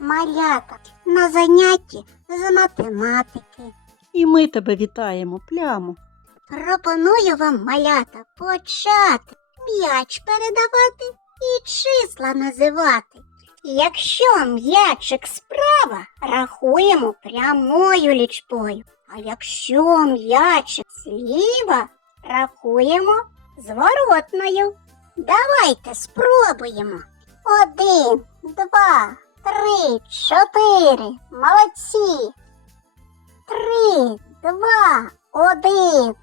малята на занятті з математики. І ми тебе вітаємо, плямо. Пропоную вам, малята, почати м'яч передавати і числа називати. Якщо м'ячик справа, рахуємо прямою лічбою. А якщо м'ячик зліва, рахуємо зворотною. Давайте спробуємо. Один, два, три, чотири. Молодці. Три, два, один.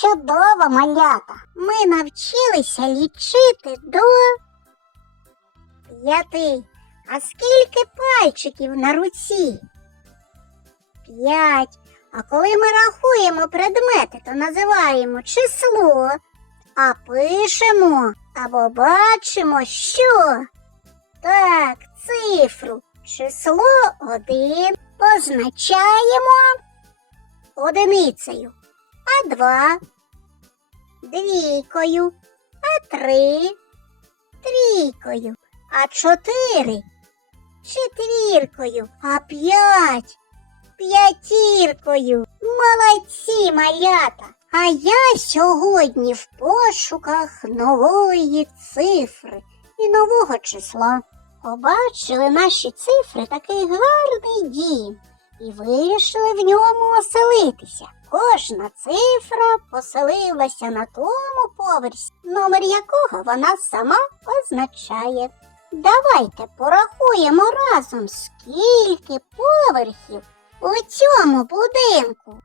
Чудово, малята. Ми навчилися лічити до п'яти. А скільки пальчиків на руці? П'ять. А коли ми рахуємо предмети, то називаємо число, а пишемо або бачимо, що? Так, цифру. Число один позначаємо одиницею, а два двійкою, а три трійкою, а чотири четвіркою, а п'ять п'ятіркою. Молодці, малята! А я сьогодні в пошуках нової цифри і нового числа. Побачили наші цифри такий гарний дім і вирішили в ньому оселитися. Кожна цифра поселилася на тому поверсі, номер якого вона сама означає. Давайте порахуємо разом, скільки поверхів у цьому будинку.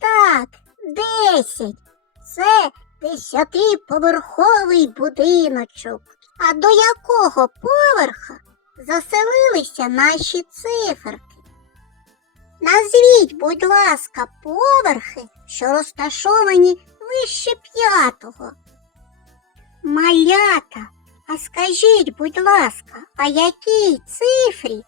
Так, десять. Це десятиповерховий будиночок. А до якого поверха заселилися наші циферки? Назвіть, будь ласка, поверхи, що розташовані вище п'ятого. Малята, а скажіть, будь ласка, а якій цифрі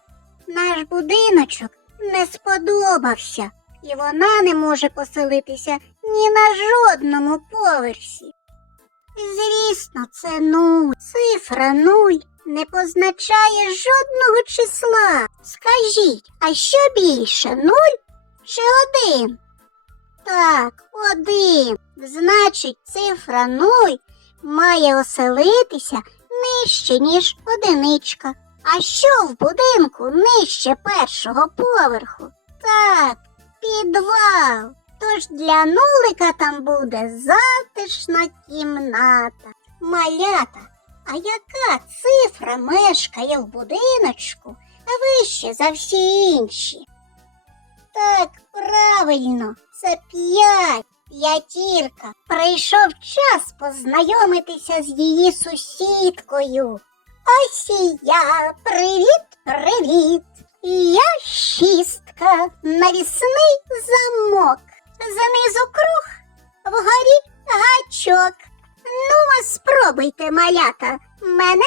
наш будиночок не сподобався, і вона не може поселитися ні на жодному поверсі? Звісно, це нуль. Цифра нуль не позначає жодного числа. Скажіть, а що більше, нуль чи один? Так, один. Значить, цифра нуль має оселитися нижче, ніж одиничка. А що в будинку нижче першого поверху? Так, підвал. Тож для нулика там буде затишна кімната. Малята, а яка цифра мешкає в будиночку вище за всі інші? Так, правильно, це п'ять. П'ятірка. Прийшов час познайомитися з її сусідкою. Ось і я. Привіт, привіт. Я шістка, навісний замок. Знизу круг, вгорі гачок. Ну, а спробуйте, малята, мене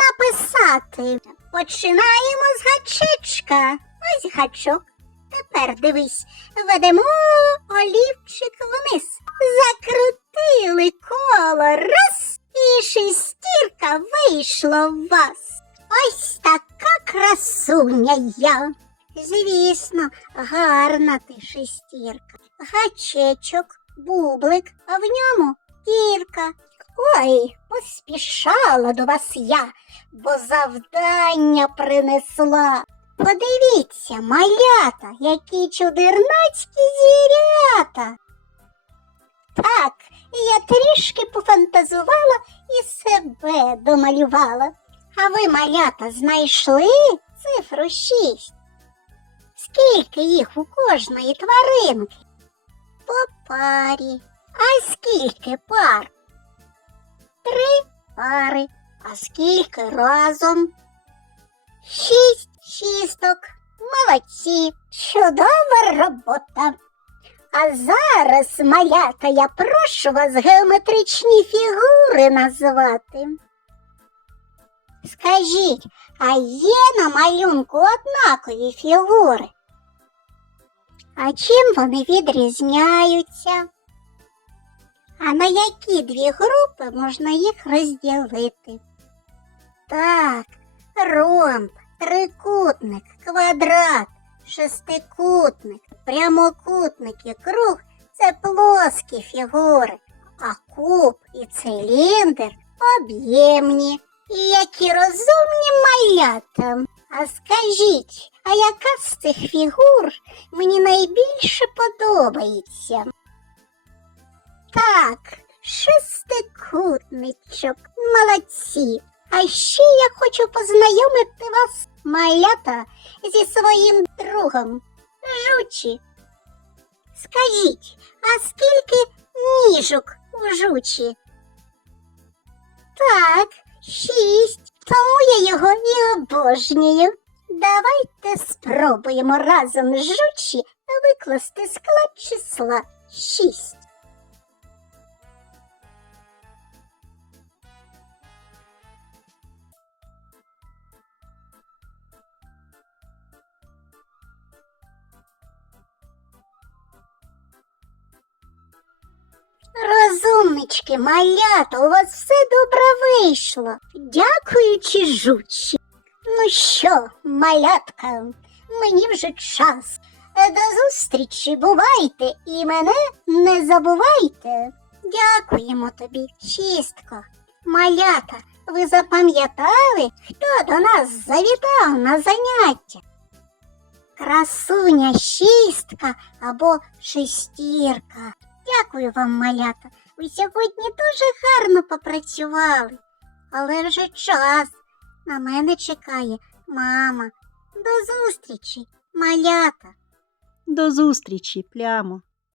написати. Починаємо з гачечка. Ось гачок. Тепер дивись, ведемо олівчик вниз. Закрутили коло раз, і шестірка вийшла в вас. Ось така красуня я. Звісно, гарна ти шестірка. Гачечок, бублик, а в ньому кірка. Ой, поспішала до вас я, бо завдання принесла. Подивіться, малята, які чудернацькі зірята. Так, я трішки пофантазувала і себе домалювала. А ви, малята, знайшли цифру шість? Скільки їх у кожної тваринки? По парі. А скільки пар? Три пари. А скільки разом? Шість шісток. Молодці, чудова робота. А зараз, малята, я прошу вас геометричні фігури назвати. Скажіть, а є на малюнку однакові фігури? А чим вони відрізняються? А на які дві групи можна їх розділити? Так, ромб, трикутник, квадрат, шестикутник, прямокутник і круг це плоскі фігури, а куб і циліндр об'ємні. І які розумні малята. А скажіть, а яка з цих фігур мені найбільше подобається? Так, шестикутничок, молодці. А ще я хочу познайомити вас, малята, зі своїм другом, жучі. Скажіть, а скільки ніжок у жучі? Так, шість. Тому я його і обожнюю. Давайте спробуємо разом жучі викласти склад числа шість. Розумнички, малята, у вас все добре вийшло. Дякуючи жучі. Ну що, малятка, мені вже час. Е, До зустрічі бувайте і мене не забувайте. Дякуємо тобі, чистко. Малята, ви запам'ятали, хто до нас завітав на заняття? Красуня шістка або шестірка. Дякую вам, малята. Ви сьогодні дуже гарно попрацювали. Але вже час. На мене чекає мама. До зустрічі, малята. До зустрічі, плямо.